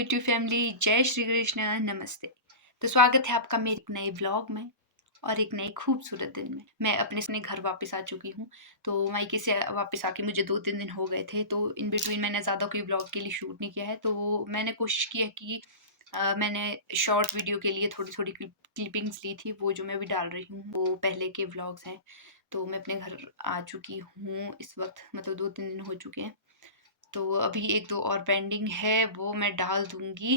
YouTube family, जय श्री कृष्ण, नमस्ते। तो स्वागत है आपका मेरे एक नए व्लॉग में और एक नए खूबसूरत दिन में। मैं अपने घर वापस आ चुकी हूँ। तो मायके से वापस आके मुझे 2-3 दिन हो गए थे। तो इन बिटवीन मैंने ज़्यादा कोई व्लॉग के लिए शूट नहीं किया है। तो मैंने कोशिश की है कि मैंने शॉर्ट वीडियो के लिए थोड़ी क्लिपिंग्स ली थी, वो जो मैं अभी डाल रही हूँ वो पहले के व्लॉग्स हैं। तो मैं अपने घर आ चुकी हूँ इस वक्त, मतलब 2-3 दिन हो चुके हैं। तो अभी 1-2 और पेंडिंग है, वो मैं डाल दूँगी,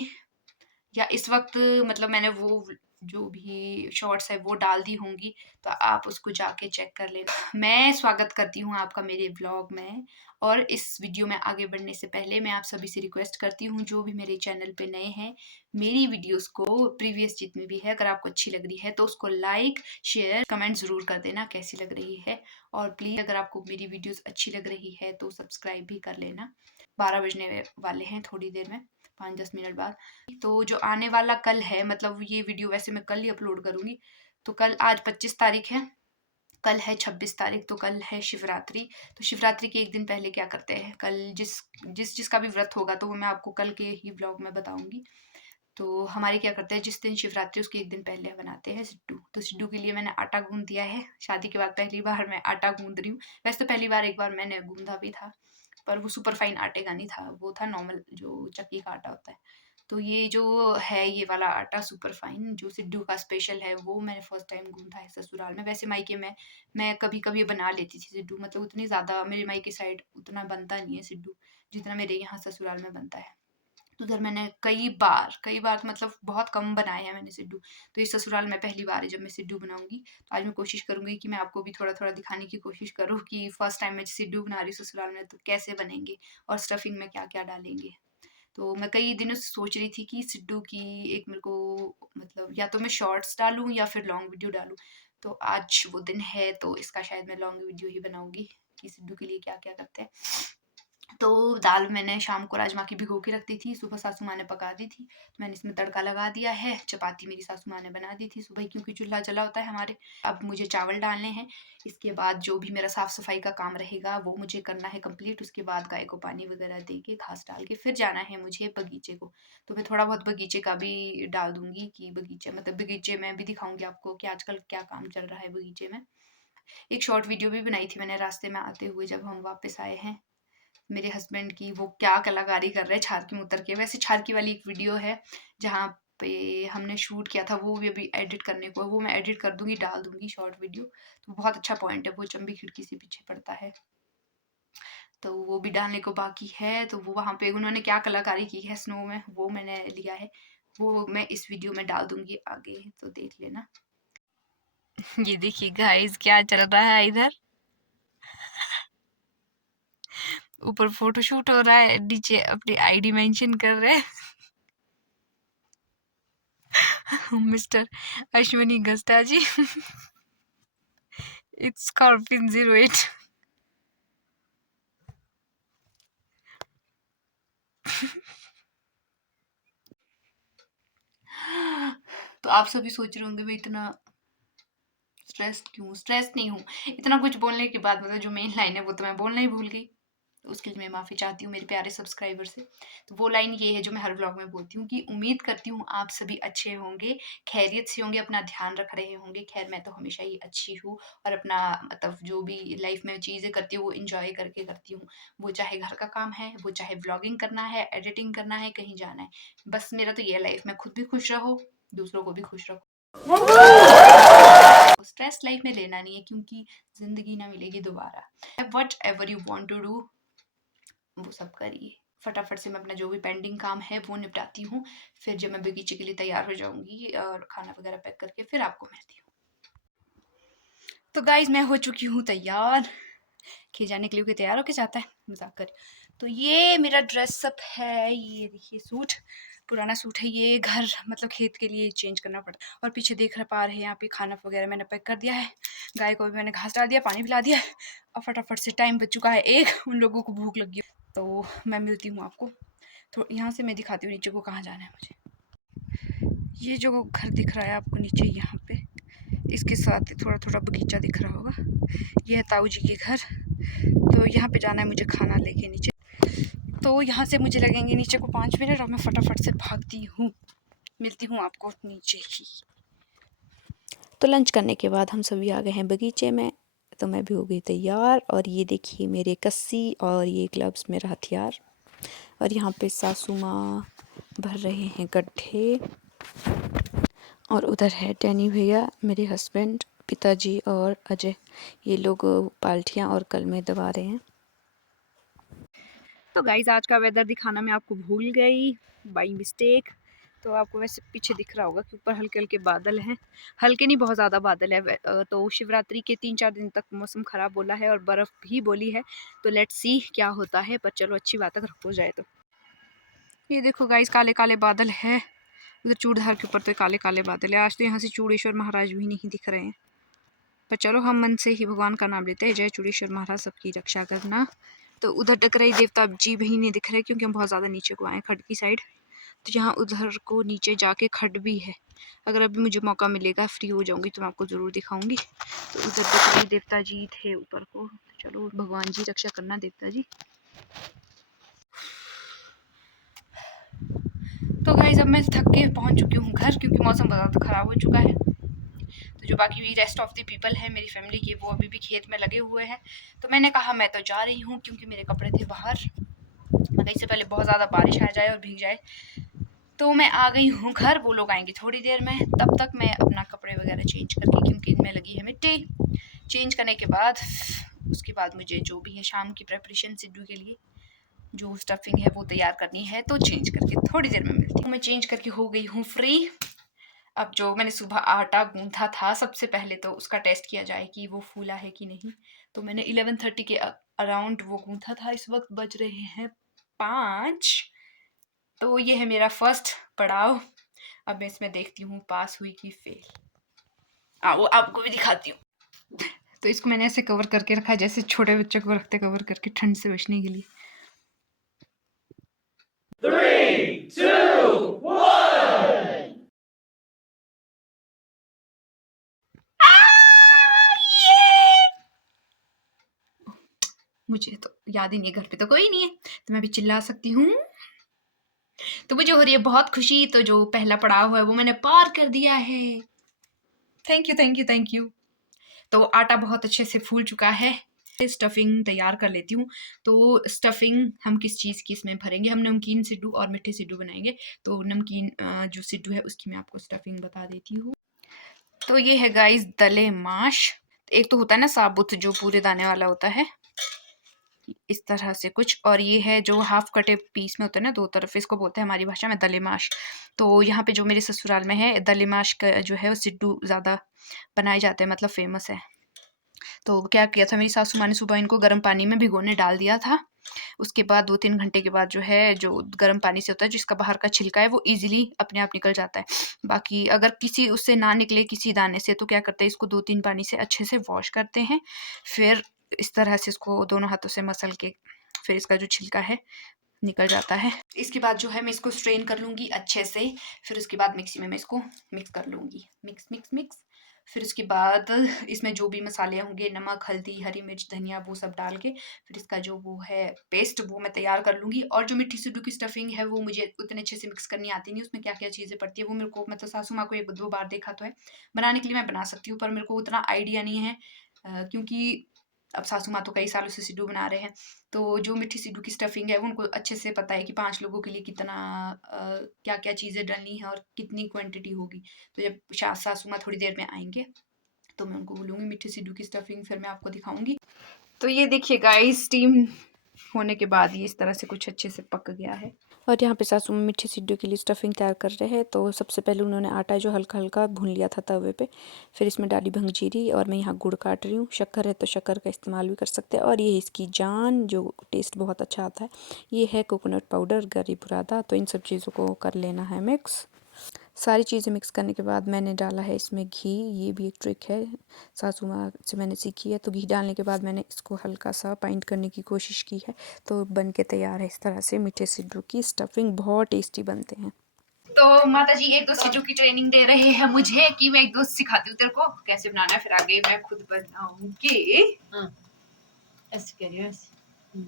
या इस वक़्त मतलब मैंने वो जो भी शॉर्ट्स है वो डाल दी होंगी, तो आप उसको जाके चेक कर लेना। मैं स्वागत करती हूँ आपका मेरे व्लॉग में, और इस वीडियो में आगे बढ़ने से पहले मैं आप सभी से रिक्वेस्ट करती हूँ, जो भी मेरे चैनल पे नए हैं, मेरी वीडियोज़ को प्रीवियस जितनी भी है, अगर आपको अच्छी लग रही है तो उसको लाइक, शेयर, कमेंट ज़रूर कर देना कैसी लग रही है। और प्लीज़ अगर आपको मेरी वीडियोज़ अच्छी लग रही है तो सब्सक्राइब भी कर लेना। 12 बजने वाले हैं थोड़ी देर में, 5-10 मिनट बाद। तो जो आने वाला कल है, मतलब ये वीडियो वैसे मैं कल ही अपलोड करूँगी। तो कल, आज 25 तारीख है, कल है 26 तारीख, तो कल है शिवरात्रि। तो शिवरात्रि के एक दिन पहले क्या करते हैं, कल जिसका भी व्रत होगा तो वो मैं आपको कल के ही व्लॉग में बताऊँगी। तो हमारे क्या करते हैं, जिस दिन शिवरात्रि उसके एक दिन पहले बनाते हैं सिड्डू। तो सिड्डू के लिए मैंने आटा गूँध दिया है। शादी के बाद पहली बार मैं आटा गूँध रही हूँ। वैसे तो पहली बार एक बार मैंने गूँधा भी था, पर वो सुपर फाइन आटे का नहीं था, वो था नॉर्मल जो चक्की का आटा होता है। तो ये जो है, ये वाला आटा सुपर फाइन जो सिड्डू का स्पेशल है, वो मैंने फर्स्ट टाइम गूँधा है ससुराल में। वैसे मायके में मैं कभी-कभी बना लेती थी सिड्डू, मतलब उतनी ज़्यादा मेरे मायके साइड उतना बनता नहीं है सिड्डू, जितना मेरे यहाँ ससुराल में बनता है। तो उधर मैंने कई बार मतलब बहुत कम बनाए हैं मैंने सिड्डू। तो ये ससुराल में पहली बार है जब मैं सिड्डू बनाऊँगी। तो आज मैं कोशिश करूँगी कि मैं आपको भी थोड़ा-थोड़ा दिखाने की कोशिश करूँ कि फर्स्ट टाइम मैं सिड्डू बना रही हूँ ससुराल में, तो कैसे बनेंगे और स्टफिंग में क्या-क्या डालेंगे। तो मैं कई दिनों से सोच रही थी कि सिड्डू की एक मेरे को, मतलब या तो मैं शॉर्ट्स डालूँ या फिर लॉन्ग वीडियो डालूँ। तो आज वो दिन है, तो इसका शायद मैं लॉन्ग वीडियो ही बनाऊँगी कि सिड्डू के लिए क्या-क्या करते हैं। तो दाल मैंने शाम को राजमा की भिगो के रख दी थी, सुबह सासू माँ ने पका दी थी। तो मैंने इसमें तड़का लगा दिया है। चपाती मेरी सासू माँ ने बना दी थी सुबह, क्योंकि चूल्हा जला होता है हमारे। अब मुझे चावल डालने हैं। इसके बाद जो भी मेरा साफ-सफाई का काम रहेगा वो मुझे करना है कंप्लीट। उसके बाद गाय को पानी वगैरह दे के, घास डाल के फिर जाना है मुझे बगीचे को। तो मैं थोड़ा बहुत बगीचे का भी डाल दूँगी कि बगीचे में भी दिखाऊँगी आपको कि आजकल क्या काम चल रहा है बगीचे में। एक शॉर्ट वीडियो भी बनाई थी मैंने रास्ते में आते हुए, जब हम वापस आए हैं। मेरे हस्बैंड की, वो क्या कलाकारी कर रहे हैं छारकी में उतर के। वैसे छारकी वाली एक वीडियो है जहाँ पे हमने शूट किया था, वो भी अभी एडिट करने को है, वो मैं एडिट कर दूँगी, डाल दूँगी शॉर्ट वीडियो। तो बहुत अच्छा पॉइंट है, वो चंबी खिड़की से पीछे पड़ता है, तो वो भी डालने को बाकी है। तो वो वहाँ पे उन्होंने क्या कलाकारी की है स्नो में, वो मैंने लिया है, वो मैं इस वीडियो में डाल दूँगी आगे, तो देख लेना। ये देखिए गाइस क्या चल रहा है इधर। ऊपर फोटोशूट हो रहा है, नीचे अपनी आईडी मेंशन कर रहे हैं। मिस्टर अश्विनी गस्ता जी। It's scorpion 08। तो आप सभी सोच रहे होंगे मैं इतना स्ट्रेस्ड क्यों? स्ट्रेस नहीं हूँ। इतना कुछ बोलने के बाद मतलब जो मेन लाइन है वो तो मैं बोलना ही भूल गई। उसके लिए मैं माफ़ी चाहती हूँ मेरे प्यारे सब्सक्राइबर से। तो वो लाइन ये है जो मैं हर व्लॉग में बोलती हूँ, कि उम्मीद करती हूँ आप सभी अच्छे होंगे, खैरियत से होंगे, अपना ध्यान रख रहे होंगे। ख़ैर मैं तो हमेशा ही अच्छी हूँ, और अपना मतलब जो भी लाइफ़ में चीज़ें करती हूँ वो एन्जॉय करके करती हूँ। वो चाहे घर का काम है, वो चाहे व्लॉगिंग करना है, एडिटिंग करना है, कहीं जाना है। बस मेरा तो ये है लाइफ़ में, खुद भी खुश रहो, दूसरों को भी खुश रखो। स्ट्रेस लाइफ में लेना नहीं है, क्योंकि ज़िंदगी ना मिलेगी दोबारा। Whatever you want to do वो सब करिए। फटाफट से मैं अपना जो भी पेंडिंग काम है वो निपटाती हूँ। फिर जब मैं बगीचे के लिए तैयार हो जाऊँगी और खाना वगैरह पैक करके फिर आपको मिलती हूँ। तो गाइज़ मैं हो चुकी हूँ तैयार। खेत जाने के लिए कोई तैयार होके जाता है, मज़ाक कर। तो ये मेरा ड्रेसअप है, ये देखिए सूट, पुराना सूट है ये, घर मतलब खेत के लिए चेंज करना पड़ता है। और पीछे देख पा रहे हैं यहाँ पे खाना वगैरह मैंने पैक कर दिया है। गाय को भी मैंने घास डाल दिया, पानी पिला दिया। और फटाफट से टाइम बच चुका है 1, उन लोगों को भूख लगी है। तो मैं मिलती हूँ आपको। तो यहाँ से मैं दिखाती हूँ नीचे को कहाँ जाना है मुझे। ये जो घर दिख रहा है आपको नीचे, यहाँ पे इसके साथ थोड़ा बगीचा दिख रहा होगा, ये है ताऊ जी के घर। तो यहाँ पे जाना है मुझे खाना लेके नीचे। तो यहाँ से मुझे लगेंगे नीचे को 5 मिनट और मैं फटाफट से भागती हूँ। मिलती हूँ आपको नीचे ही। तो लंच करने के बाद हम सभी आ गए हैं बगीचे में। तो मैं भी हो गई तैयार और ये देखिए मेरे कस्सी और ये ग्लव्स मेरा हथियार। और यहाँ पे सासू माँ भर रहे हैं गड्ढे और उधर है डैनी भैया मेरे हस्बैंड, पिताजी और अजय, ये लोग पाल्टियाँ और कलमे दबा रहे हैं। तो गाइस आज का वेदर दिखाना मैं आपको भूल गई बाई मिस्टेक। तो आपको वैसे पीछे दिख रहा होगा कि ऊपर हल्के हल्के बादल हैं, हल्के नहीं बहुत ज़्यादा बादल है। तो शिवरात्रि के 3-4 दिन तक मौसम ख़राब बोला है और बर्फ़ भी बोली है, तो लेट्स सी क्या होता है। पर चलो अच्छी बात अगर हो जाए तो। ये देखो गाइस काले काले बादल है, उधर चूड़धार के ऊपर तो काले काले बादल है। आज तो यहाँ से चूड़ेश्वर महाराज भी नहीं दिख रहे हैं, पर चलो हम मन से ही भगवान का नाम लेते हैं। जय चूड़ेश्वर महाराज सबकी रक्षा करना। तो उधर टकराई देवता जी भी नहीं दिख रहे क्योंकि हम बहुत ज़्यादा नीचे को आए खड्ड की साइड। तो यहाँ उधर को नीचे जाके खड्ड भी है, अगर अभी मुझे मौका मिलेगा फ्री हो जाऊंगी तो मैं आपको ज़रूर दिखाऊंगी। तो उधर टकराई देवता जी थे ऊपर को। चलो भगवान जी रक्षा करना देवता जी। तो गाइस अब मैं थक के पहुँच चुकी हूँ घर क्योंकि मौसम बहुत ज़्यादा ख़राब हो चुका है। तो जो बाकी भी रेस्ट ऑफ द पीपल है मेरी फैमिली के, वो अभी भी खेत में लगे हुए हैं। तो मैंने कहा मैं तो जा रही हूँ क्योंकि मेरे कपड़े थे बाहर, मतलब इससे पहले बहुत ज़्यादा बारिश आ जाए और भीग जाए। तो मैं आ गई हूँ घर, वो लोग आएंगे थोड़ी देर में। तब तक मैं अपना कपड़े वगैरह चेंज करके, क्योंकि इनमें लगी है मिट्टी, चेंज करने के बाद उसके बाद मुझे जो भी है शाम की प्रेपरेशन सिद्धू के लिए जो स्टफिंग है वो तैयार करनी है। तो चेंज करके थोड़ी देर में मिलती हूँ। मैं चेंज करके हो गई हूँ फ्री। अब जो मैंने सुबह आटा गूंथा था सबसे पहले तो उसका टेस्ट किया जाए कि वो फूला है कि नहीं। तो मैंने 11:30 के अराउंड वो गूंथा था। इस वक्त बज रहे हैं 5। तो ये है मेरा फर्स्ट पड़ाव। अब मैं इसमें देखती हूँ पास हुई कि फेल। वो आपको भी दिखाती हूँ। तो इसको मैंने ऐसे कवर करके रखा है जैसे छोटे बच्चों को रखते कवर करके ठंड से बचने के लिए। 3, 2, 1। मुझे तो याद ही नहीं है, घर पे तो कोई नहीं है तो मैं भी चिल्ला सकती हूँ। तो मुझे हो रही है बहुत खुशी। तो जो पहला पड़ाव है वो मैंने पार कर दिया है। Thank you thank you thank you. तो आटा बहुत अच्छे से फूल चुका है। स्टफिंग तैयार कर लेती हूँ। तो स्टफिंग हम किस चीज़ की इसमें भरेंगे, हम नमकीन सिड्डू और मीठे सिड्डू बनाएंगे। तो नमकीन जो सिड्डू है उसकी मैं आपको स्टफिंग बता देती हूँ। तो ये है गाइस दले माश। एक तो होता है ना साबुत जो पूरे दाने वाला होता है, इस तरह से कुछ। और ये है जो हाफ कटे पीस में होता है ना दो तरफ, इसको बोलते हैं हमारी भाषा में दलेमाश। तो यहाँ पे जो मेरे ससुराल में है दलेमाश का जो है वो सिड्डू ज़्यादा बनाए जाते हैं, मतलब फेमस है। तो क्या किया था मेरी सासू माँ ने, सुबह इनको गर्म पानी में भिगोने डाल दिया था। उसके बाद 2-3 घंटे के बाद जो है जो गर्म पानी से होता है जिसका बाहर का छिलका है वो ईजिली अपने आप निकल जाता है। बाकी अगर किसी उससे ना निकले किसी दाने से तो क्या करते हैं, इसको 2-3 पानी से अच्छे से वॉश करते हैं। फिर इस तरह से इसको दोनों हाथों से मसल के फिर इसका जो छिलका है निकल जाता है। इसके बाद जो है मैं इसको स्ट्रेन कर लूँगी अच्छे से। फिर उसके बाद मिक्सी में मैं इसको मिक्स कर लूँगी, मिक्स मिक्स मिक्स। फिर उसके बाद इसमें जो भी मसाले होंगे, नमक, हल्दी, हरी मिर्च, धनिया, वो सब डाल के फिर इसका जो वो है पेस्ट वो मैं तैयार कर लूँगी। और जो मिट्ठी सिड्डू की स्टफिंग है वो मुझे उतने अच्छे से मिक्स करनी आती नहीं, उसमें क्या-क्या चीज़ें पड़ती है वो मेरे को, मतलब सासू माँ को 1-2 बार देखा तो है। बनाने के लिए मैं बना सकती हूँ पर मेरे को उतना आइडिया नहीं है, क्योंकि अब सासू माँ तो कई सालों से सिड्डू बना रहे हैं। तो जो मिट्ठी सिड्डू की स्टफिंग है वो उनको अच्छे से पता है कि 5 लोगों के लिए कितना क्या-क्या चीज़ें डालनी है और कितनी क्वांटिटी होगी। तो जब सासू माँ थोड़ी देर में आएँगे तो मैं उनको बोलूँगी मिट्ठी सिड्डू की स्टफिंग फिर मैं आपको दिखाऊँगी। तो ये देखिए गाइस स्टीम होने के बाद ये इस तरह से कुछ अच्छे से पक गया है। और यहाँ पे सासू माँ मिट्ठी सिड्डू के लिए स्टफिंग तैयार कर रहे हैं। तो सबसे पहले उन्होंने आटा जो हल्का हल्का भून लिया था तवे पे, फिर इसमें डाली भंगजीरी और मैं यहाँ गुड़ काट रही हूँ। शक्कर है तो शक्कर का इस्तेमाल भी कर सकते हैं। और ये इसकी जान जो टेस्ट बहुत अच्छा आता है, ये है कोकोनट पाउडर, गरी बुरादा। तो इन सब चीज़ों को कर लेना है मिक्स। सारी चीज़ें मिक्स करने के बाद मैंने डाला है इसमें घी। ये भी एक ट्रिक है, सासू माँ से मैंने सीखी है। तो घी डालने के बाद मैंने इसको हल्का सा बाइंड करने की कोशिश की है। तो बन के तैयार है इस तरह से मीठे सिड्डू की स्टफिंग, बहुत टेस्टी बनते हैं। तो माता जी 1-2 सिड्डू की ट्रेनिंग दे रहे हैं मुझे कि मैं 1-2 सिखाती हूँ तेरे को कैसे बनाना है, फिर आगे मैं खुद बनाऊंगी। ऐसे करियो ऐसे।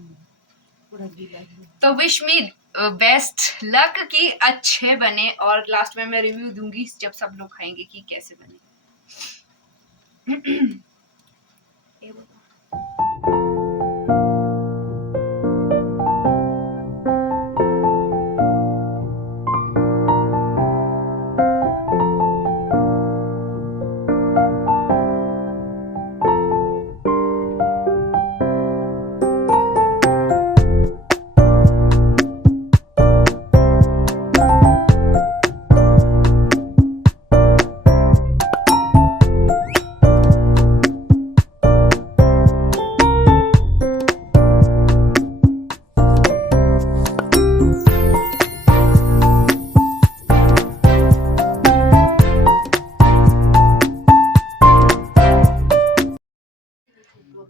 तो विश मी बेस्ट लक कि अच्छे बने, और लास्ट में मैं रिव्यू दूंगी जब सब लोग खाएंगे कि कैसे बने।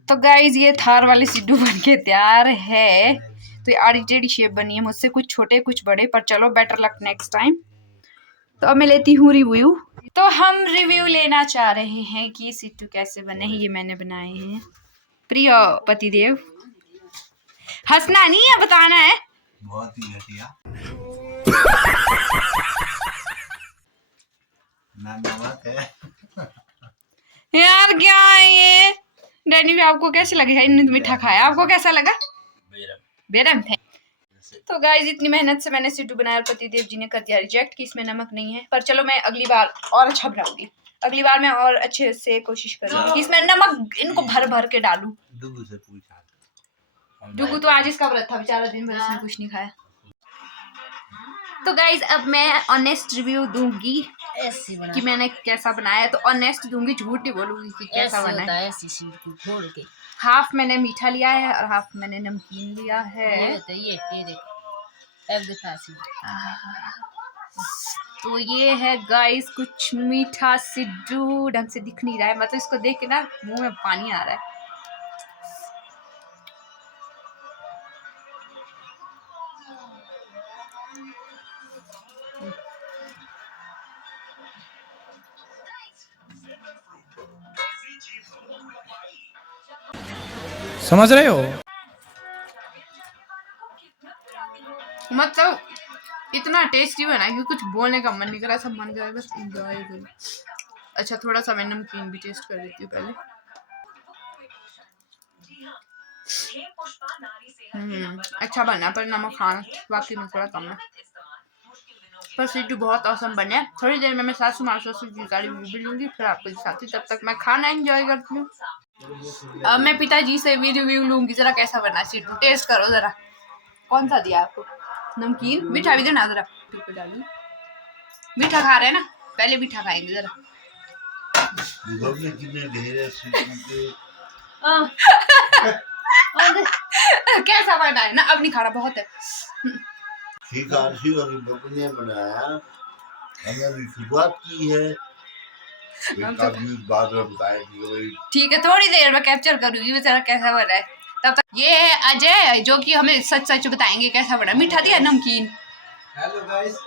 तो गाइज ये थार वाले सिड्डू बन के तैयार है। तो ये आड़ी टेढ़ी शेप बनी है, मुझसे कुछ छोटे कुछ बड़े, पर चलो बेटर लक नेक्स्ट टाइम। तो अब मैं लेती हूँ रिव्यू। तो हम रिव्यू लेना चाह रहे हैं कि सिड्डू कैसे बने हैं। ये मैंने बनाए हैं। प्रिय पतिदेव, हंसना नहीं है, बताना है। बहुत ही घटिया। नमक है यार, क्या है ये? डैनी भी आपको कैसे लगेगा? इन्होंने मीठा खाया, आपको कैसा लगा? बेरम है। तो गाइस इतनी मेहनत से मैंने सिड्डू बनाया और पतिदेव जी ने कर दिया रिजेक्ट कि इसमें नमक नहीं है। पर चलो मैं अगली बार और अच्छा बनाऊंगी। अगली बार मैं और अच्छे से कोशिश करूंगी कि इसमें नमक इनको भर भर के डालूं। डुगू से पूछा, डुगू तो आज इसका व्रत था बेचारा, दिन भर इसने कुछ नहीं खाया। तो गाइज अब मैं ऑनेस्ट रिव्यू दूंगी कि मैंने कैसा बनाया है। तो ऑनेस्ट दूंगी, झूठ नहीं बोलूंगी कि कैसा बना है। हाफ मैंने मीठा लिया है और हाफ मैंने नमकीन लिया है। तो ये है गाइस कुछ मीठा सिड्डू, ढंग से दिख नहीं रहा है, मतलब इसको देख के ना मुंह में पानी आ रहा है। समझ रहे हो? मतलब इतना टेस्टी बना कि कुछ बोलने का मन नहीं कर रहा, सब मन कर रहा है बस एंजॉय करो। अच्छा थोड़ा सा मैं नमकीन भी टेस्ट कर लेती हूँ पहले। अच्छा बना, पर नमक खाना बाकी में थोड़ा कम है। पर सिड्डू बहुत औसम बने। थोड़ी देर में मैं सासू माँ ससुर जी का रिव्यू भी लूंगी, फिर आपको दिखाती। तब तक मैं खाना एंजॉय करती हूँ। अब मैं पिताजी से भी रिव्यू लूंगी जरा कैसा बना सिड्डू। टेस्ट करो जरा। कौन सा दिया आपको? नमकीन? मीठा भी देना जरा। मीठा खा रहे हैं ना, पहले मीठा खाएंगे जरा। कैसा बना है ना? अब नहीं खाना, बहुत है। और बनाया, हमने शुरुआत की है। ठीक है, थोड़ी देर में कैप्चर करूंगी बेचारा कैसा बना है। तब तक ये है अजय जो कि हमें सच सच बताएंगे कैसा बना। मीठा दिया नमकीन। Hello guys.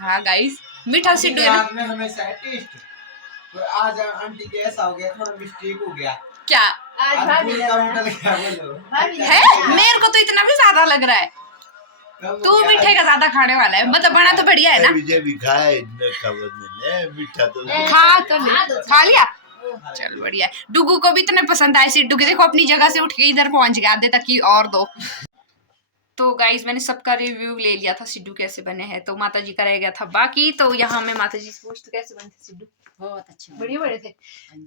हाँ गाइस, मीठा सिड्डू है ना। हमें टेस्ट तो आज आंटी के ऐसा हो गया, थोड़ा मिस्टेक हो गया। क्या? आज है? मेरे को तो इतना भी ज्यादा लग रहा है। तू मीठे का ज्यादा खाने वाला है, मतलब बना तो बढ़िया है ना। खा तो ले, खा लिया। चल बढ़िया है। डुगू को भी इतने पसंद आए सिड्डू के, देखो अपनी जगह से उठ के इधर पहुंच गया, आधे तक की और दो। तो गाइज मैंने सबका रिव्यू ले लिया था सिड्डू कैसे बने हैं। तो माता जी का रह गया था बाकी। तो यहाँ मैं माता जी से पूछती कैसे बने थे सिड्डू। बहुत अच्छे बढ़िया बड़े थे।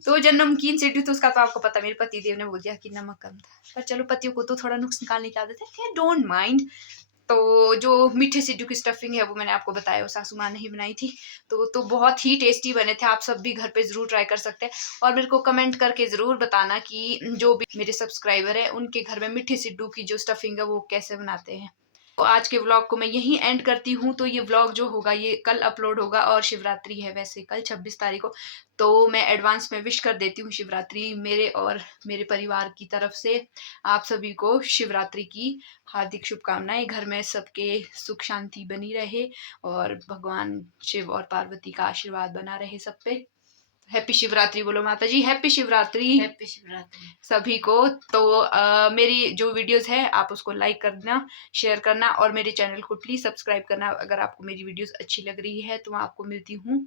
तो जो नमकीन सिड्डू तो उसका तो आपको पता, मेरे पति देव ने बोल दिया कि नमक कम था। पर चलो पतियों को तो थोड़ा नुक्स निकालने की आदत है, डोंट माइंड। तो जो मीठे सिड्डू की स्टफिंग है वो मैंने आपको बताया, वो सासू माँ ने ही बनाई थी। तो बहुत ही टेस्टी बने थे। आप सब भी घर पे ज़रूर ट्राई कर सकते हैं। और मेरे को कमेंट करके ज़रूर बताना कि जो भी मेरे सब्सक्राइबर हैं उनके घर में मीठे सिड्डू की जो स्टफिंग है वो कैसे बनाते हैं। तो आज के व्लॉग को मैं यहीं एंड करती हूँ। तो ये व्लॉग जो होगा ये कल अपलोड होगा, और शिवरात्रि है वैसे कल 26 तारीख को। तो मैं एडवांस में विश कर देती हूँ शिवरात्रि मेरे और मेरे परिवार की तरफ से। आप सभी को शिवरात्रि की हार्दिक शुभकामनाएं। घर में सबके सुख शांति बनी रहे और भगवान शिव और पार्वती का आशीर्वाद बना रहे सब पे। हैप्पी शिवरात्रि बोलो माता जी, हैप्पी शिवरात्रि हैप्पी शिवरात्रि सभी को। तो मेरी जो वीडियोस है आप उसको लाइक करना, शेयर करना और मेरे चैनल को प्लीज सब्सक्राइब करना। अगर आपको मेरी वीडियोस अच्छी लग रही है तो मैं आपको मिलती हूँ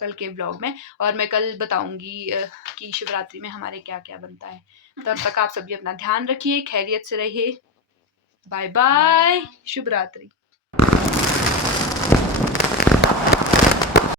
कल के व्लॉग में, और मैं कल बताऊंगी कि शिवरात्रि में हमारे क्या क्या बनता है। तब तक आप सभी अपना ध्यान रखिए, खैरियत से रहिए। बाय बाय, शुभ रात्रि।